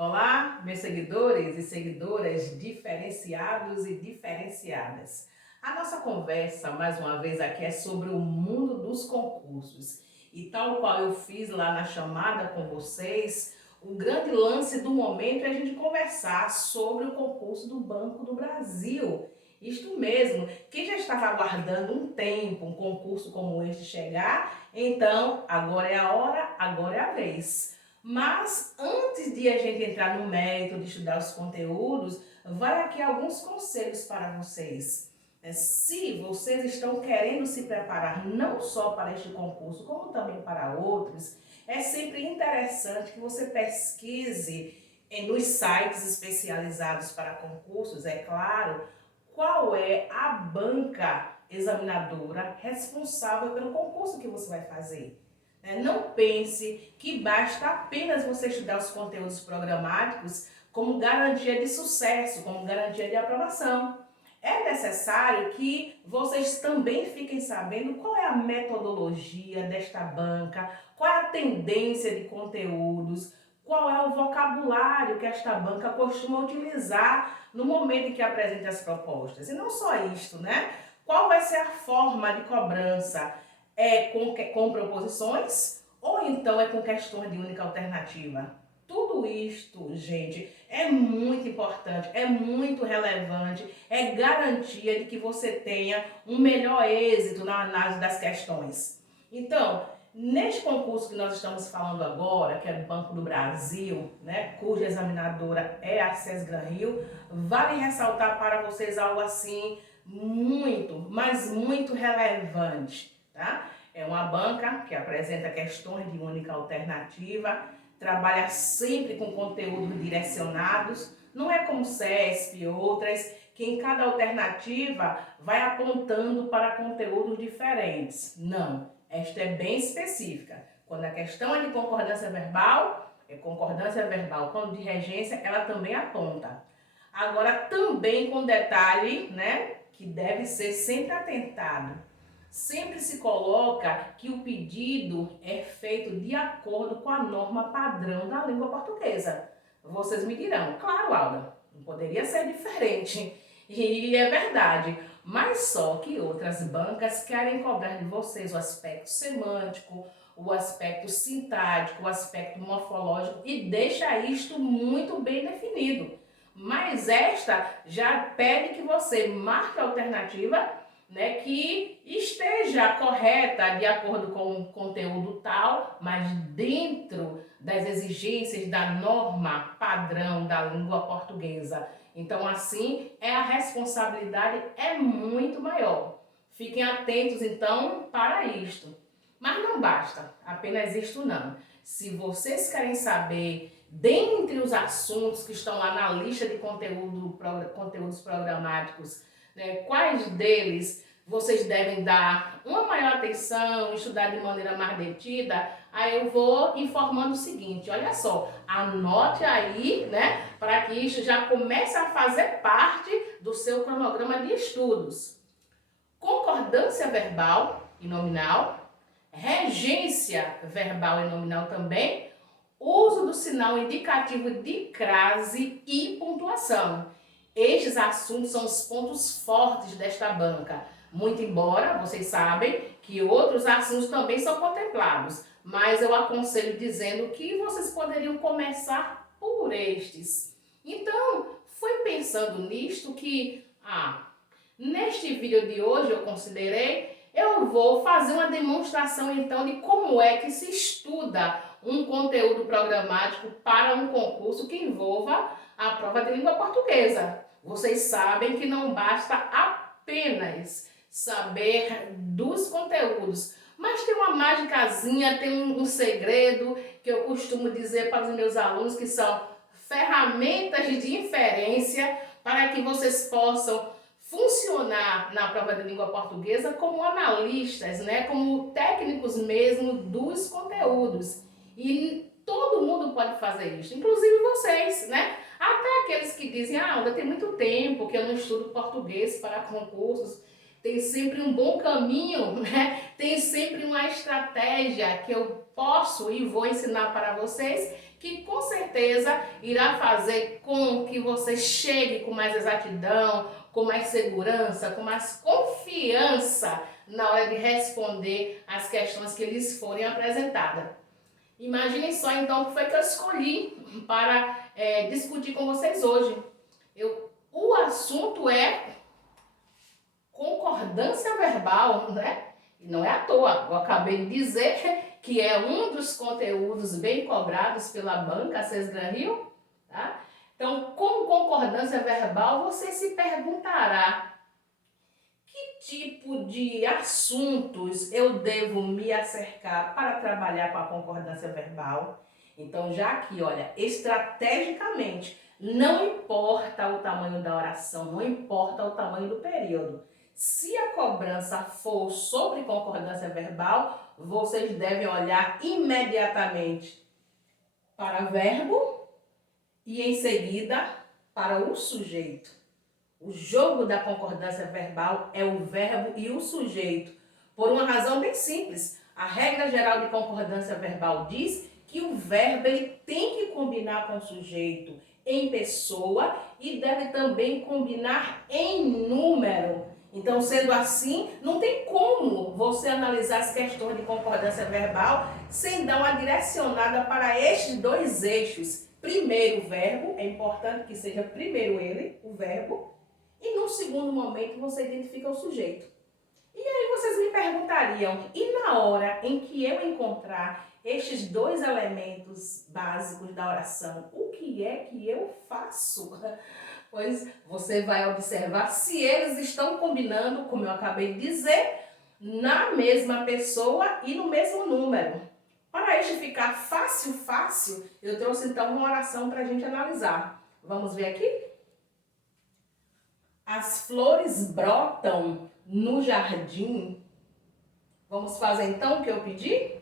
Olá, meus seguidores e seguidoras diferenciados e diferenciadas. A nossa conversa, mais uma vez, aqui é sobre o mundo dos concursos. E tal qual eu fiz lá na chamada com vocês, o grande lance do momento é a gente conversar sobre o concurso do Banco do Brasil. Isto mesmo, quem já estava aguardando um tempo um concurso como este chegar, então agora é a hora, agora é a vez. Mas antes de a gente entrar no mérito de estudar os conteúdos, vai aqui alguns conselhos para vocês. Se vocês estão querendo se preparar não só para este concurso, como também para outros, é sempre interessante que você pesquise nos sites especializados para concursos, é claro, qual é a banca examinadora responsável pelo concurso que você vai fazer. Não pense que basta apenas você estudar os conteúdos programáticos como garantia de sucesso, como garantia de aprovação. É necessário que vocês também fiquem sabendo qual é a metodologia desta banca, qual é a tendência de conteúdos, qual é o vocabulário que esta banca costuma utilizar no momento em que apresenta as propostas. E não só isto, né? Qual vai ser a forma de cobrança? É com proposições ou então é com questões de única alternativa? Tudo isto, gente, é muito importante, é muito relevante, é garantia de que você tenha um melhor êxito na análise das questões. Então, neste concurso que nós estamos falando agora, que é do Banco do Brasil, né, cuja examinadora é a Cesgran Rio, vale ressaltar para vocês algo assim muito, mas muito relevante. Tá? É uma banca que apresenta questões de única alternativa, trabalha sempre com conteúdos direcionados, não é como CESP e outras, que em cada alternativa vai apontando para conteúdos diferentes. Não, esta é bem específica. Quando a questão é de concordância verbal, é concordância verbal. Quando de regência, ela também aponta. Agora, também com detalhe, né, que deve ser sempre atentado. Sempre se coloca que o pedido é feito de acordo com a norma padrão da língua portuguesa. Vocês me dirão, claro, Alda, não poderia ser diferente. E é verdade, mas só que outras bancas querem cobrar de vocês o aspecto semântico, o aspecto sintático, o aspecto morfológico e deixa isto muito bem definido. Mas esta já pede que você marque a alternativa, né, que esteja correta de acordo com o conteúdo tal, mas dentro das exigências da norma padrão da língua portuguesa. Então, assim, a responsabilidade é muito maior. Fiquem atentos, então, para isto. Mas não basta apenas isto não. Se vocês querem saber, dentre os assuntos que estão lá na lista de conteúdos programáticos, né, quais deles vocês devem dar uma maior atenção, estudar de maneira mais detida, aí eu vou informando o seguinte, olha só, anote aí, né, para que isso já comece a fazer parte do seu cronograma de estudos. Concordância verbal e nominal, regência verbal e nominal também, uso do sinal indicativo de crase e pontuação. Estes assuntos são os pontos fortes desta banca, muito embora vocês sabem que outros assuntos também são contemplados, mas eu aconselho dizendo que vocês poderiam começar por estes. Então, foi pensando nisto que, neste vídeo de hoje eu considerei, eu vou fazer uma demonstração então de como é que se estuda um conteúdo programático para um concurso que envolva a prova de língua portuguesa. Vocês sabem que não basta apenas saber dos conteúdos, mas tem uma magicazinha, tem um segredo que eu costumo dizer para os meus alunos que são ferramentas de inferência para que vocês possam funcionar na prova de língua portuguesa como analistas, né, como técnicos mesmo dos conteúdos. E todo mundo pode fazer isso, inclusive vocês, né? Até aqueles que dizem, ainda tem muito tempo que eu não estudo português para concursos. Tem sempre um bom caminho, né? Tem sempre uma estratégia que eu posso e vou ensinar para vocês, que com certeza irá fazer com que você chegue com mais exatidão, com mais segurança, com mais confiança na hora de responder as questões que lhes forem apresentadas. Imaginem só então o que foi que eu escolhi para discutir com vocês hoje. O assunto é concordância verbal, né? E não é à toa, eu acabei de dizer que é um dos conteúdos bem cobrados pela banca Sesgran Rio, tá? Então, com concordância verbal, você se perguntará que tipo de assuntos eu devo me acercar para trabalhar com a concordância verbal. Então, já aqui, olha, estrategicamente, não importa o tamanho da oração, não importa o tamanho do período. Se a cobrança for sobre concordância verbal, vocês devem olhar imediatamente para o verbo e em seguida para o sujeito. O jogo da concordância verbal é o verbo e o sujeito, por uma razão bem simples. A regra geral de concordância verbal diz que o verbo ele tem que combinar com o sujeito em pessoa e deve também combinar em número. Então, sendo assim, não tem como você analisar as questões de concordância verbal sem dar uma direcionada para estes dois eixos. Primeiro o verbo, é importante que seja primeiro ele, o verbo, e num segundo momento você identifica o sujeito. E aí vocês me perguntariam, e na hora em que eu encontrar estes dois elementos básicos da oração, o que é que eu faço? Pois você vai observar se eles estão combinando, como eu acabei de dizer, na mesma pessoa e no mesmo número. Para este ficar fácil, eu trouxe então uma oração para a gente analisar. Vamos ver aqui? As flores brotam no jardim. Vamos fazer então o que eu pedi?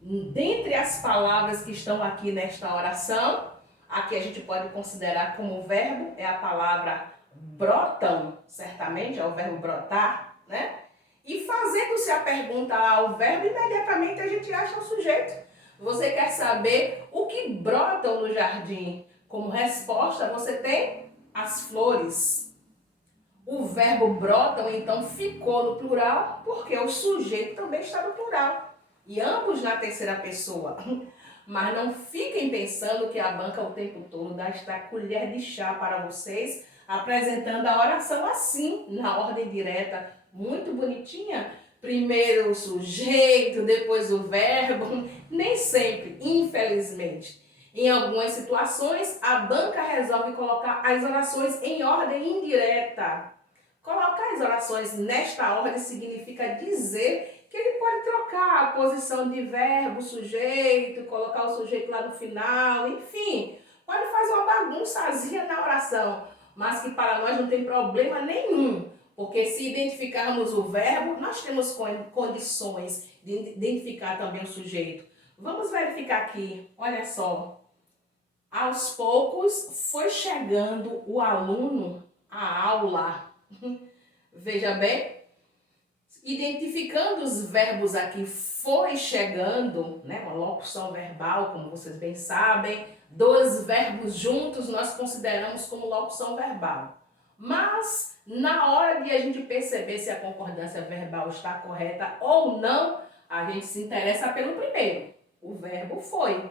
Dentre as palavras que estão aqui nesta oração, aqui a gente pode considerar como verbo, é a palavra brotam, certamente, é o verbo brotar, né? E fazendo-se a pergunta ao verbo, imediatamente a gente acha o sujeito. Você quer saber o que brotam no jardim? Como resposta, você tem as flores. O verbo brotam, então, ficou no plural, porque o sujeito também está no plural. E ambos na terceira pessoa. Mas não fiquem pensando que a banca o tempo todo dá esta colher de chá para vocês, apresentando a oração assim, na ordem direta, muito bonitinha. Primeiro o sujeito, depois o verbo. Nem sempre, infelizmente. Em algumas situações, a banca resolve colocar as orações em ordem indireta. Colocar as orações nesta ordem significa dizer que ele pode trocar a posição de verbo, sujeito, colocar o sujeito lá no final, enfim, pode fazer uma bagunçazinha na oração, mas que para nós não tem problema nenhum, porque se identificarmos o verbo, nós temos condições de identificar também o sujeito. Vamos verificar aqui, olha só. Aos poucos foi chegando o aluno à aula. Veja bem, identificando os verbos aqui, foi chegando, né, uma locução verbal, como vocês bem sabem, dois verbos juntos nós consideramos como locução verbal. Mas, na hora de a gente perceber se a concordância verbal está correta ou não, a gente se interessa pelo primeiro, o verbo foi.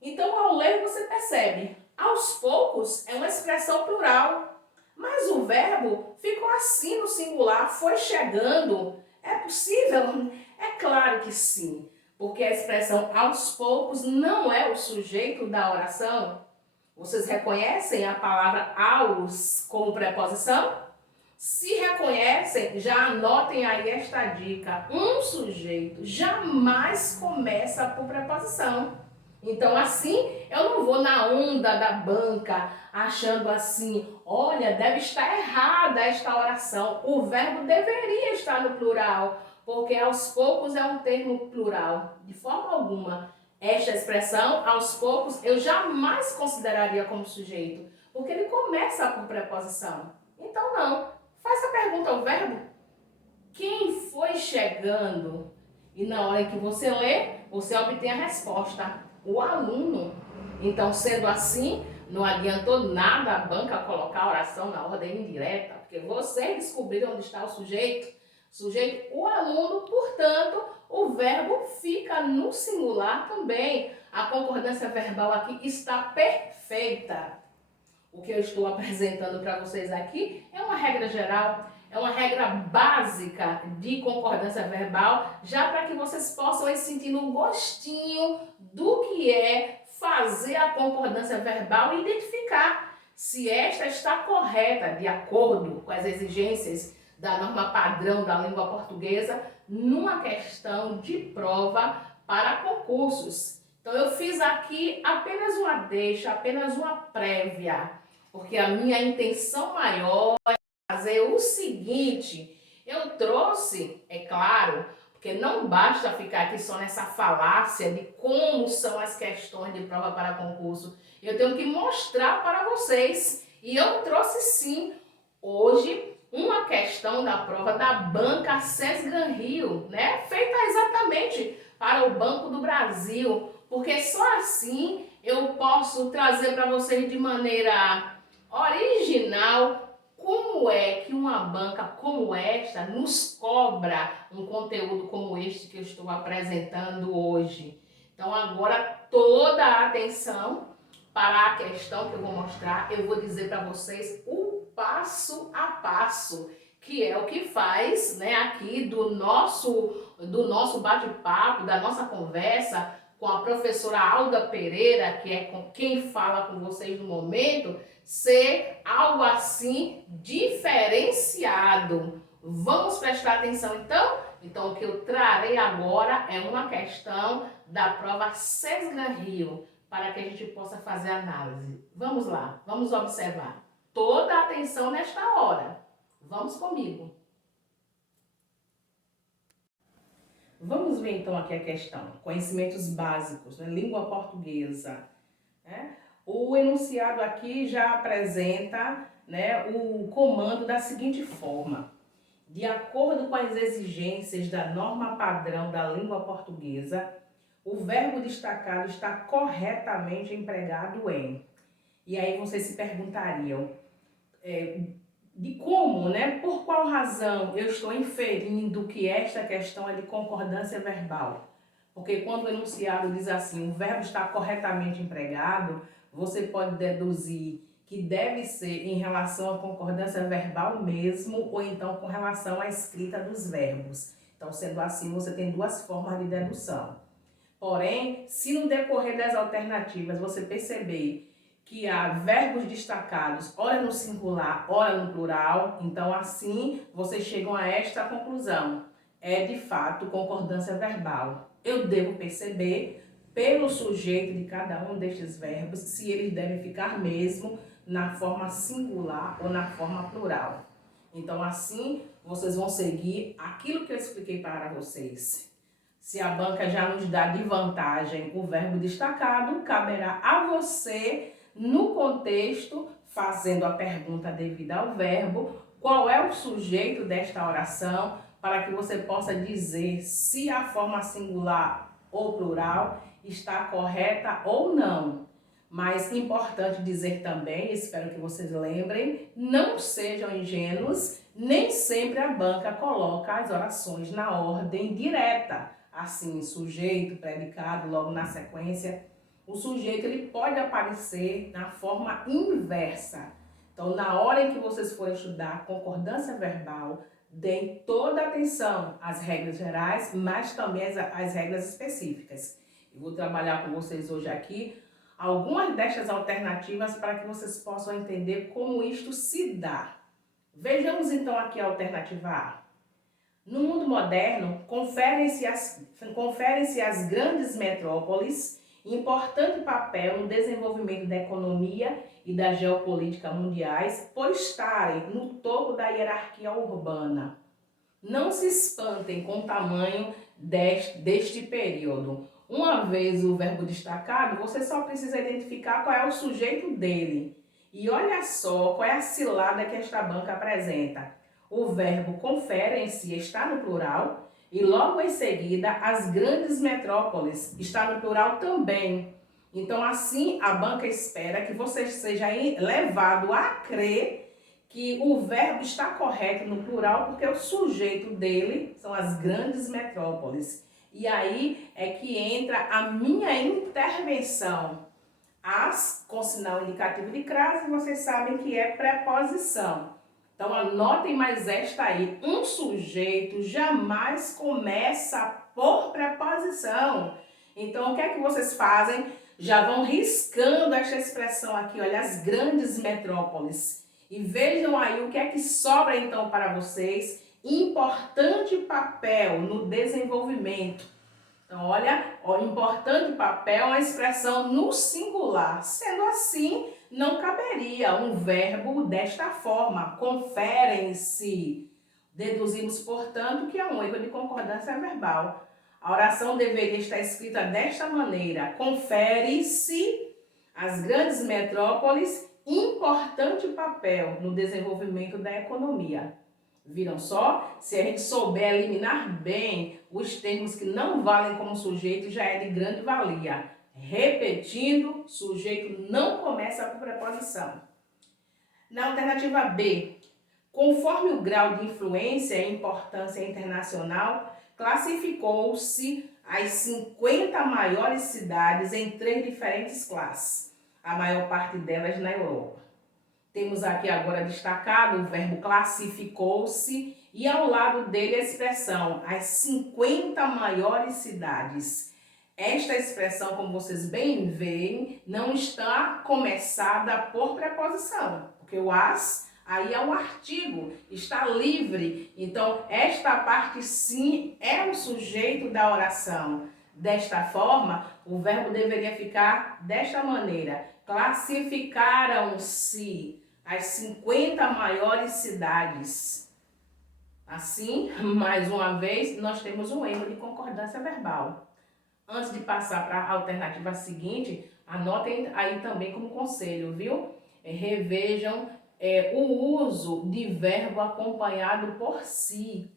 Então, ao ler, você percebe, aos poucos é uma expressão plural. Mas o verbo ficou assim no singular, foi chegando. É possível? É claro que sim, porque a expressão aos poucos não é o sujeito da oração. Vocês reconhecem a palavra aos como preposição? Se reconhecem, já anotem aí esta dica. Um sujeito jamais começa por preposição. Então, assim, eu não vou na onda da banca achando assim, olha, deve estar errada esta oração. O verbo deveria estar no plural, porque aos poucos é um termo plural. De forma alguma, esta expressão, aos poucos, eu jamais consideraria como sujeito, porque ele começa por preposição. Então, não. Faça a pergunta ao verbo. Quem foi chegando? E na hora que você lê, você obtém a resposta. O aluno. Então, sendo assim, não adiantou nada a banca colocar a oração na ordem indireta, porque vocês descobriram onde está o sujeito. Sujeito, o aluno, portanto, o verbo fica no singular também. A concordância verbal aqui está perfeita. O que eu estou apresentando para vocês aqui é uma regra geral, é uma regra básica de concordância verbal, já para que vocês possam ir sentindo um gostinho do que é fazer a concordância verbal e identificar se esta está correta, de acordo com as exigências da norma padrão da língua portuguesa, numa questão de prova para concursos. Então eu fiz aqui apenas uma deixa, apenas uma prévia, porque a minha intenção maior é fazer o seguinte: eu trouxe, é claro, porque não basta ficar aqui só nessa falácia de como são as questões de prova para concurso, eu tenho que mostrar para vocês, e eu trouxe sim, hoje, uma questão da prova da banca Sesgan Rio, né? Feita exatamente para o Banco do Brasil, porque só assim eu posso trazer para vocês de maneira original como é que uma banca como esta nos cobra um conteúdo como este que eu estou apresentando hoje. Então agora toda a atenção para a questão que eu vou mostrar, eu vou dizer para vocês o passo a passo, que é o que faz, né, aqui do nosso bate-papo, da nossa conversa com a professora Alda Pereira, que é com quem fala com vocês no momento, ser algo assim diferenciado. Vamos prestar atenção então? Então o que eu trarei agora é uma questão da prova Sesgan Rio, para que a gente possa fazer análise. Vamos lá, vamos observar. Toda a atenção nesta hora. Vamos comigo. Vamos ver então aqui a questão. Conhecimentos básicos, né? Língua portuguesa. Né? O enunciado aqui já apresenta, né, o comando da seguinte forma: de acordo com as exigências da norma padrão da língua portuguesa, o verbo destacado está corretamente empregado em. E aí vocês se perguntariam, de como, né? Por qual razão eu estou inferindo que esta questão é de concordância verbal? Porque quando o enunciado diz assim, o verbo está corretamente empregado, você pode deduzir que deve ser em relação à concordância verbal mesmo, ou então com relação à escrita dos verbos. Então, sendo assim, você tem duas formas de dedução. Porém, se no decorrer das alternativas você perceber que há verbos destacados, ora no singular, ora no plural, então assim vocês chegam a esta conclusão. É de fato concordância verbal. Eu devo perceber pelo sujeito de cada um destes verbos se eles devem ficar mesmo na forma singular ou na forma plural. Então assim vocês vão seguir aquilo que eu expliquei para vocês. Se a banca já nos dá de vantagem o verbo destacado, caberá a você, no contexto, fazendo a pergunta devida ao verbo, qual é o sujeito desta oração, para que você possa dizer se a forma singular ou plural está correta ou não. Mas importante dizer também, espero que vocês lembrem, não sejam ingênuos, nem sempre a banca coloca as orações na ordem direta. Assim, sujeito, predicado, logo na sequência. O sujeito ele pode aparecer na forma inversa. Então, na hora em que vocês forem estudar concordância verbal, deem toda a atenção às regras gerais, mas também às regras específicas. Eu vou trabalhar com vocês hoje aqui algumas destas alternativas para que vocês possam entender como isto se dá. Vejamos então aqui a alternativa A. No mundo moderno, conferem-se às grandes metrópoles importante papel no desenvolvimento da economia e da geopolítica mundiais por estarem no topo da hierarquia urbana. Não se espantem com o tamanho deste período. Uma vez o verbo destacado, você só precisa identificar qual é o sujeito dele. E olha só qual é a cilada que esta banca apresenta. O verbo conferem-se está no plural e logo em seguida as grandes metrópoles está no plural também. Então, assim, a banca espera que você seja levado a crer que o verbo está correto no plural, porque o sujeito dele são as grandes metrópoles. E aí é que entra a minha intervenção. As com sinal indicativo de crase, vocês sabem que é preposição. Então anotem mais esta aí. Um sujeito jamais começa por preposição. Então o que é que vocês fazem? Já vão riscando esta expressão aqui, olha, as grandes metrópoles. E vejam aí o que é que sobra então para vocês. Importante papel no desenvolvimento. Então, olha, o importante papel é uma expressão no singular. Sendo assim, não caberia um verbo desta forma, conferem-se. Deduzimos, portanto, que há um erro de concordância verbal. A oração deveria estar escrita desta maneira: confere-se às grandes metrópoles importante papel no desenvolvimento da economia. Viram só? Se a gente souber eliminar bem os termos que não valem como sujeito, já é de grande valia. Repetindo, sujeito não começa por preposição. Na alternativa B, conforme o grau de influência e importância internacional, classificou-se as 50 maiores cidades em 3 diferentes classes, a maior parte delas na Europa. Temos aqui agora destacado o verbo classificou-se e ao lado dele a expressão as 50 maiores cidades. Esta expressão, como vocês bem veem, não está começada por preposição, porque o as aí é um artigo, está livre. Então, esta parte sim é o sujeito da oração. Desta forma, o verbo deveria ficar desta maneira: classificaram-se as 50 maiores cidades. Assim, mais uma vez, nós temos um erro de concordância verbal. Antes de passar para a alternativa seguinte, anotem aí também como conselho, viu? Revejam o uso de verbo acompanhado por si.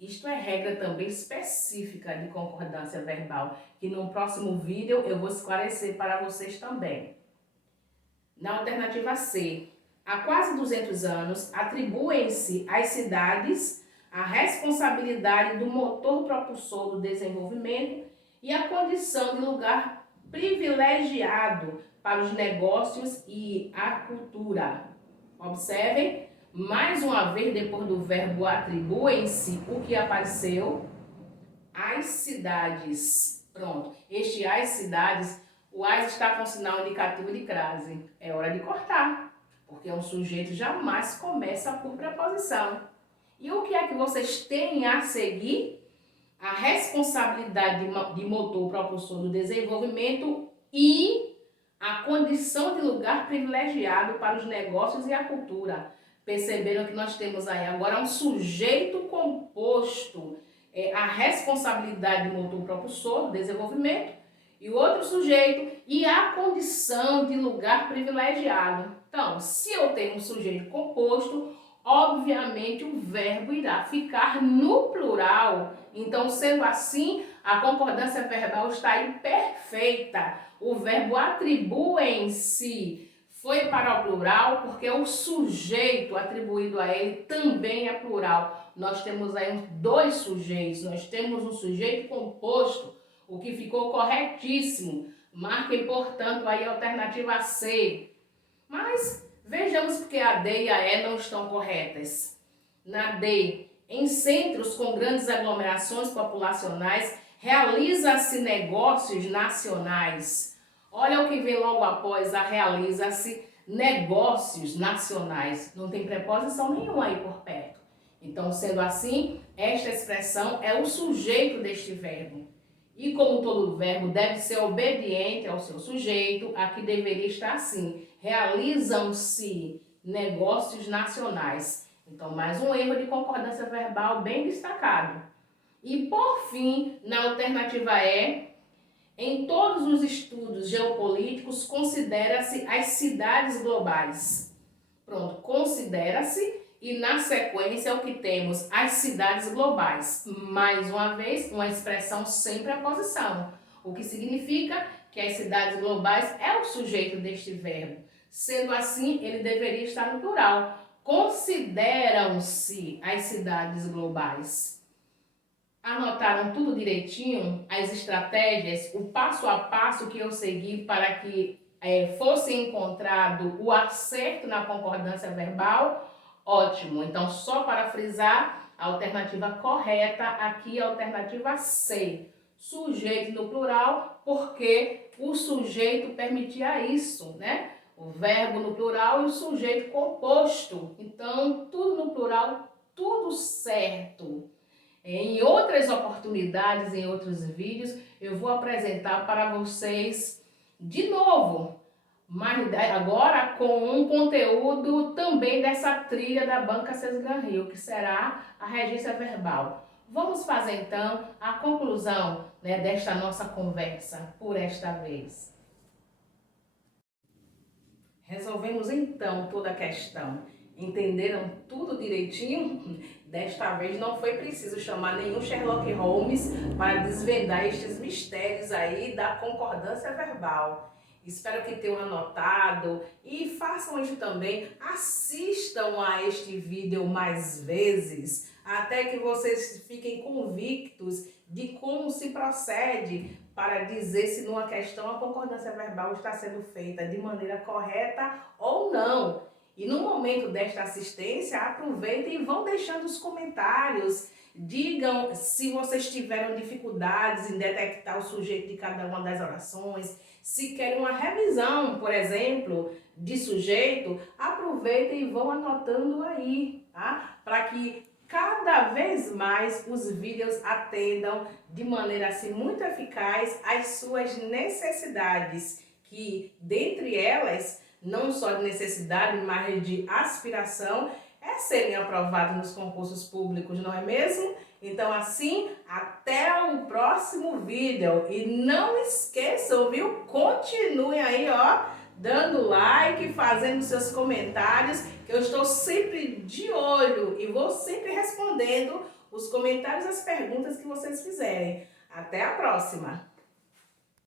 Isto é regra também específica de concordância verbal, que no próximo vídeo eu vou esclarecer para vocês também. Na alternativa C, há quase 200 anos, atribuem-se às cidades a responsabilidade do motor propulsor do desenvolvimento e a condição de lugar privilegiado para os negócios e a cultura. Observem, mais uma vez, depois do verbo atribuem-se, o que apareceu? As cidades. Pronto, este as cidades, o as está com sinal indicativo de crase. É hora de cortar, porque um sujeito jamais começa por preposição. E o que é que vocês têm a seguir? A responsabilidade de motor propulsor do desenvolvimento e a condição de lugar privilegiado para os negócios e a cultura. Perceberam que nós temos aí agora um sujeito composto, a responsabilidade de motor propulsor do desenvolvimento e o outro sujeito e a condição de lugar privilegiado. Então, se eu tenho um sujeito composto, obviamente o verbo irá ficar no plural. Então, sendo assim, a concordância verbal está aí perfeita. O verbo atribuem-se foi para o plural porque o sujeito atribuído a ele também é plural. Nós temos aí 2 sujeitos, nós temos um sujeito composto, o que ficou corretíssimo. Marquem, portanto, aí a alternativa C. Mas vejamos porque a D e a E não estão corretas. Na D, em centros com grandes aglomerações populacionais, realiza-se negócios nacionais. Olha o que vem logo após a realiza-se negócios nacionais. Não tem preposição nenhuma aí por perto. Então, sendo assim, esta expressão é o sujeito deste verbo. E como todo verbo deve ser obediente ao seu sujeito, aqui deveria estar assim: realizam-se negócios nacionais. Então, mais um erro de concordância verbal bem destacado. E por fim, na alternativa E, em todos os estudos geopolíticos, considera-se as cidades globais. Pronto, considera-se e na sequência o que temos? As cidades globais. Mais uma vez, uma expressão sem preposição. O que significa que as cidades globais é o sujeito deste verbo. Sendo assim, ele deveria estar no plural. Consideram-se as cidades globais. Anotaram tudo direitinho, as estratégias, o passo a passo que eu segui para que fosse encontrado o acerto na concordância verbal? Ótimo! Então, só para frisar, a alternativa correta aqui é a alternativa C. Sujeito no plural, porque o sujeito permitia isso, né? O verbo no plural e o sujeito composto. Então, tudo no plural, tudo certo. Em outras oportunidades, em outros vídeos, eu vou apresentar para vocês de novo, mas agora com um conteúdo também dessa trilha da Banca Sesgan Rio, que será a regência verbal. Vamos fazer então a conclusão, né, desta nossa conversa por esta vez. Resolvemos então toda a questão. Entenderam tudo direitinho? Desta vez não foi preciso chamar nenhum Sherlock Holmes para desvendar estes mistérios aí da concordância verbal. Espero que tenham anotado e façam isso também. Assistam a este vídeo mais vezes, até que vocês fiquem convictos de como se procede para dizer se numa questão a concordância verbal está sendo feita de maneira correta ou não. E no momento desta assistência, aproveitem e vão deixando os comentários. Digam se vocês tiveram dificuldades em detectar o sujeito de cada uma das orações. Se querem uma revisão, por exemplo, de sujeito, aproveitem e vão anotando aí, tá? Para que cada vez mais os vídeos atendam de maneira assim muito eficaz às suas necessidades, que dentre elas, não só de necessidade, mas de aspiração, é serem aprovados nos concursos públicos, não é mesmo? Então assim, até o próximo vídeo. E não esqueçam, viu? Continuem aí, ó, dando like, fazendo seus comentários, que eu estou sempre de olho e vou sempre respondendo os comentários e as perguntas que vocês fizerem. Até a próxima!